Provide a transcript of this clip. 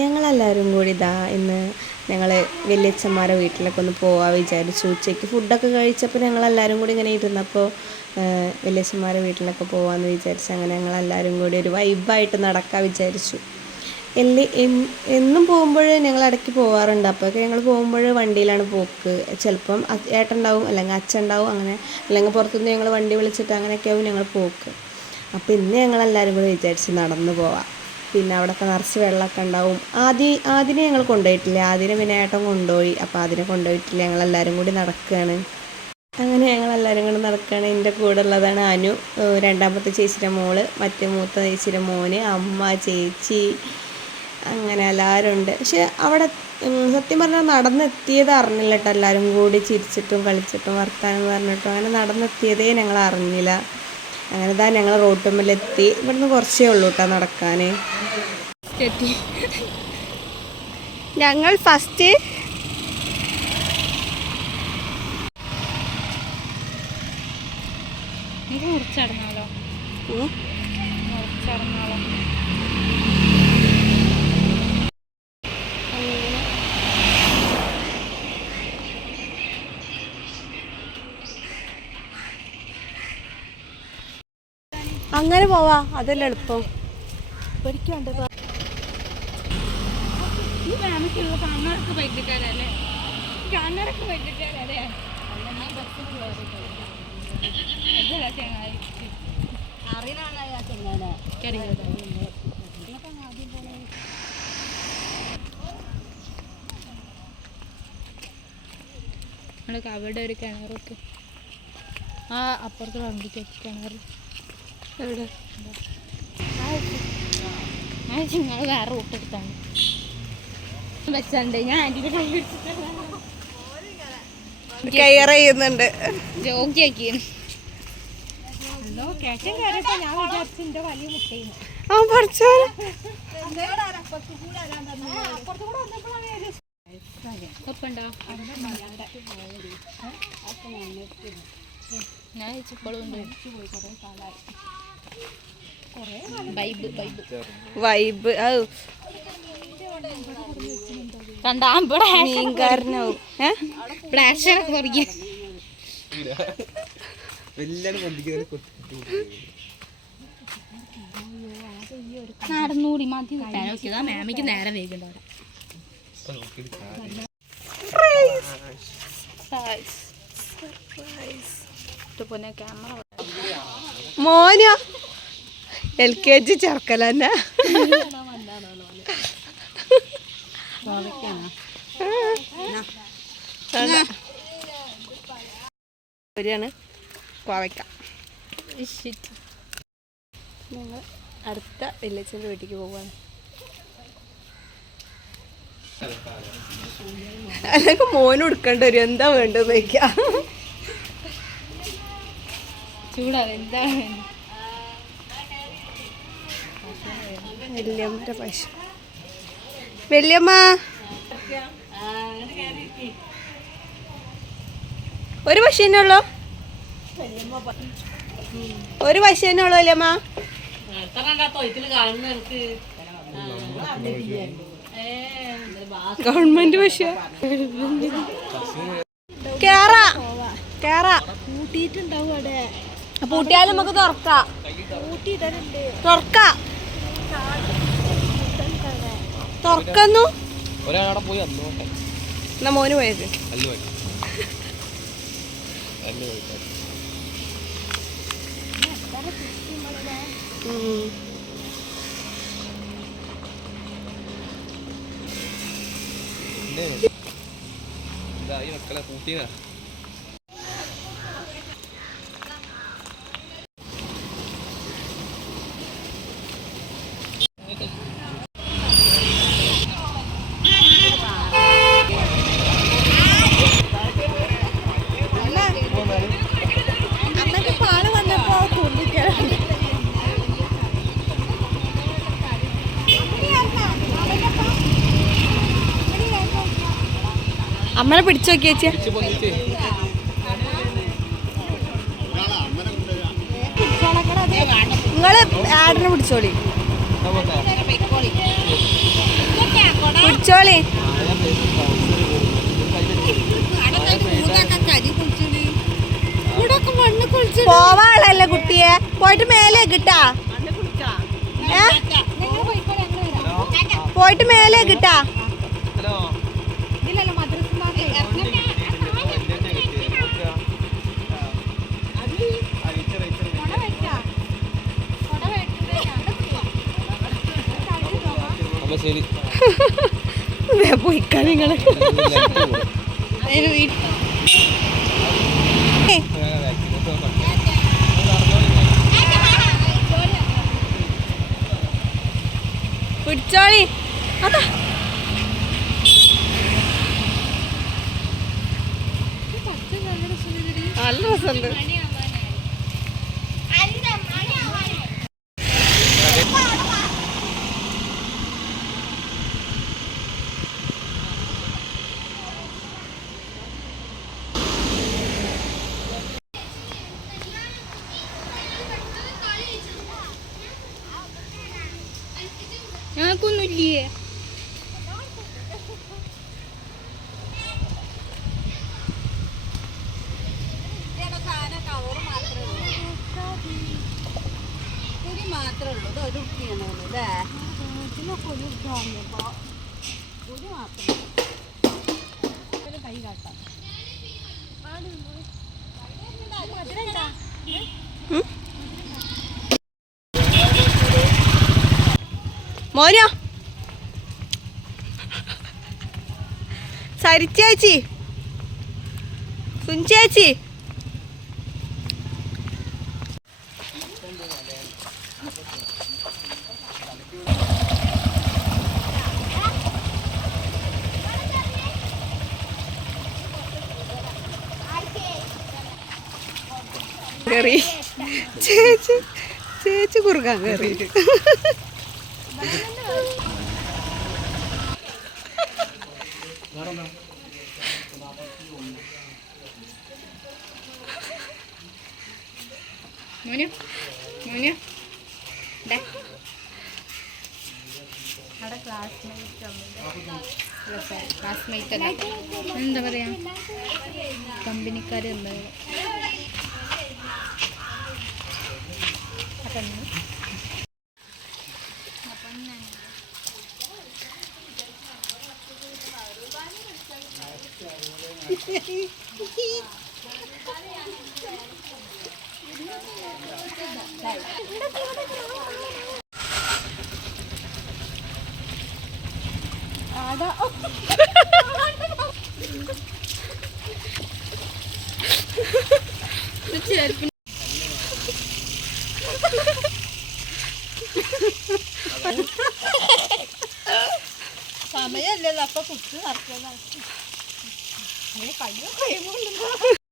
ഞങ്ങളെല്ലാവരും കൂടി ഇന്ന് ഞങ്ങൾ വലിയച്ഛന്മാരെ വീട്ടിലൊക്കെ ഒന്ന് പോകാൻ വിചാരിച്ചു. ഉച്ചയ്ക്ക് ഫുഡൊക്കെ കഴിച്ചപ്പോൾ ഞങ്ങളെല്ലാവരും കൂടി ഇങ്ങനെ ഇരുന്നപ്പോൾ വലിയച്ഛന്മാരെ വീട്ടിലൊക്കെ പോകാമെന്ന് വിചാരിച്ചു. അങ്ങനെ ഞങ്ങളെല്ലാവരും കൂടി ഒരു വൈബായിട്ട് നടക്കാൻ വിചാരിച്ചു. എന്നും പോകുമ്പോൾ ഞങ്ങൾ ഇടയ്ക്ക് പോകാറുണ്ട്. അപ്പോഴൊക്കെ ഞങ്ങൾ പോകുമ്പോൾ വണ്ടിയിലാണ് പോക്ക്. ചിലപ്പം ഏട്ടൻ ഉണ്ടാവും, അല്ലെങ്കിൽ അച്ഛൻ ഉണ്ടാവും, അങ്ങനെ അല്ലെങ്കിൽ പുറത്തുനിന്ന് ഞങ്ങൾ വണ്ടി വിളിച്ചിട്ട് അങ്ങനെയൊക്കെയാവും ഞങ്ങൾ പോക്ക്. അപ്പോൾ ഇന്ന് ഞങ്ങളെല്ലാവരും കൂടി വിചാരിച്ച് നടന്നു പോവാം. പിന്നെ അവിടെയൊക്കെ നിറച്ച് വെള്ളമൊക്കെ ഉണ്ടാവും. ആദ്യം ഞങ്ങൾ കൊണ്ടുപോയിട്ടില്ല. ആദ്യം പിന്നെ ഏട്ടൻ കൊണ്ടുപോയി. അപ്പോൾ അതിനെ കൊണ്ടുപോയിട്ടില്ല. ഞങ്ങളെല്ലാവരും കൂടി നടക്കുകയാണ്. അങ്ങനെ ഞങ്ങളെല്ലാവരും കൂടി നടക്കുകയാണ്. എൻ്റെ കൂടെ ഉള്ളതാണ് അനു, രണ്ടാമത്തെ ചേച്ചിയുടെ മോള്, മറ്റേ മൂത്ത ചേച്ചിയുടെ മോന്, അമ്മ, ചേച്ചി, അങ്ങനെ എല്ലാവരും ഉണ്ട്. പക്ഷെ അവിടെ സത്യം പറഞ്ഞാൽ നടന്നെത്തിയത് അറിഞ്ഞില്ല കേട്ടോ. എല്ലാവരും കൂടി ചിരിച്ചിട്ടും കളിച്ചിട്ടും വർത്താനം പറഞ്ഞിട്ടും അങ്ങനെ നടന്നെത്തിയതേ ഞങ്ങൾ അറിഞ്ഞില്ല. അങ്ങനെ ഞങ്ങൾ റോട്ടുമ്മലെത്തി. ഇവിടുന്ന് കുറച്ചേ ഉള്ളൂ കേട്ടോ നടക്കാൻ. ഞങ്ങൾ ഫസ്റ്റ് അങ്ങനെ പോവാ, അതല്ലേ എളുപ്പം. പഠിക്കാണ്ട് അവിടെ ഒരു കിണറൊക്കെ ആ അപ്പുറത്ത് വണ്ടിക്ക് കിണർ എവിടെ നിങ്ങൾ വേറെ റൂട്ട് എടുത്താണ് വെച്ചണ്ട്. ഞാൻ ആന്റിയുടെ കൈ കെയർ ചെയ്യുന്നുണ്ട്. ജോക്കിയാക്കി കേറ്റം കയറിയപ്പോ ഞാൻ വിചാരിച്ചു എന്റെ വലിയ മുട്ടയിന്ന് ഞാൻ ഇപ്പോഴും വൈബ് മീൻകാരനാവും. നടന്നൂടി മതി. മാമിക്ക് നേരെ വേഗം മോനോ LKG ചേർക്കലന്നെ. കോവയ്ക്ക. ഞങ്ങൾ അടുത്ത വില്ലേജിൻ്റെ വീട്ടിലേക്ക് പോവാണ്. അല്ലെങ്കിൽ മോനും എടുക്കേണ്ടി വരും. എന്താ വേണ്ടത് നോക്കാം. ചൂടാ എന്താ വല്യമ്മയുടെ പശു. വല്യമ്മ ഒരു പശു തന്നെ ഉള്ളൂ? ഒരു പശു തന്നെ ഉള്ളൂ വല്യമ്മ? ഗവൺമെന്റ് പശു. കേറാ കേറാ പൂട്ടിയിട്ടുണ്ടാവും അവിടെ. പൂട്ടിയാലും നമുക്ക് തുറക്കാം. തുറക്കാം. തുറക്കുന്നു. എന്നാ മോന് പോയത്. മക്കളെ പൂട്ടീനാ. അമ്മനെ പിടിച്ചു നോക്കി ചേച്ചി. നിങ്ങള് ആടിനെ പിടിച്ചോളി. പിടിച്ചോളി. പോവാളല്ലേ കുട്ടിയെ, പോയിട്ട് മേലെ കിട്ടാ, പോയിട്ട് മേലെ കിട്ടാ. അപ്പൊ ശരി. പോയിക്കാ നിങ്ങള്. പിടിച്ചോളി. അതാ നല്ല രസമുണ്ട്. ഞങ്ങൾക്കൊന്നുമില്ലേ? മാത്രമേ ഉള്ളൂ. ഇത് ഒരു കുട്ടിയാണ് അല്ലേ? ഇതിനൊക്കെ ഒരു മാത്രം കൈ കാട്ടാം. മോനോ സരിച്ചേച്ചി, സുഞ്ചേച്ചി, കയറി ചേച്ചി, ചേച്ചി കുറുക്കാൻ കയറിയിട്ട്. മോനു മോനു അവിടെ ക്ലാസ്മേറ്റ് അല്ല, എന്താ പറയാ, കമ്പനിക്കാർ എന്താ സമയല്ലല്ലോ. അപ്പൊ കുത്തി നടക്കുന്നത് കയ്യോ കൈ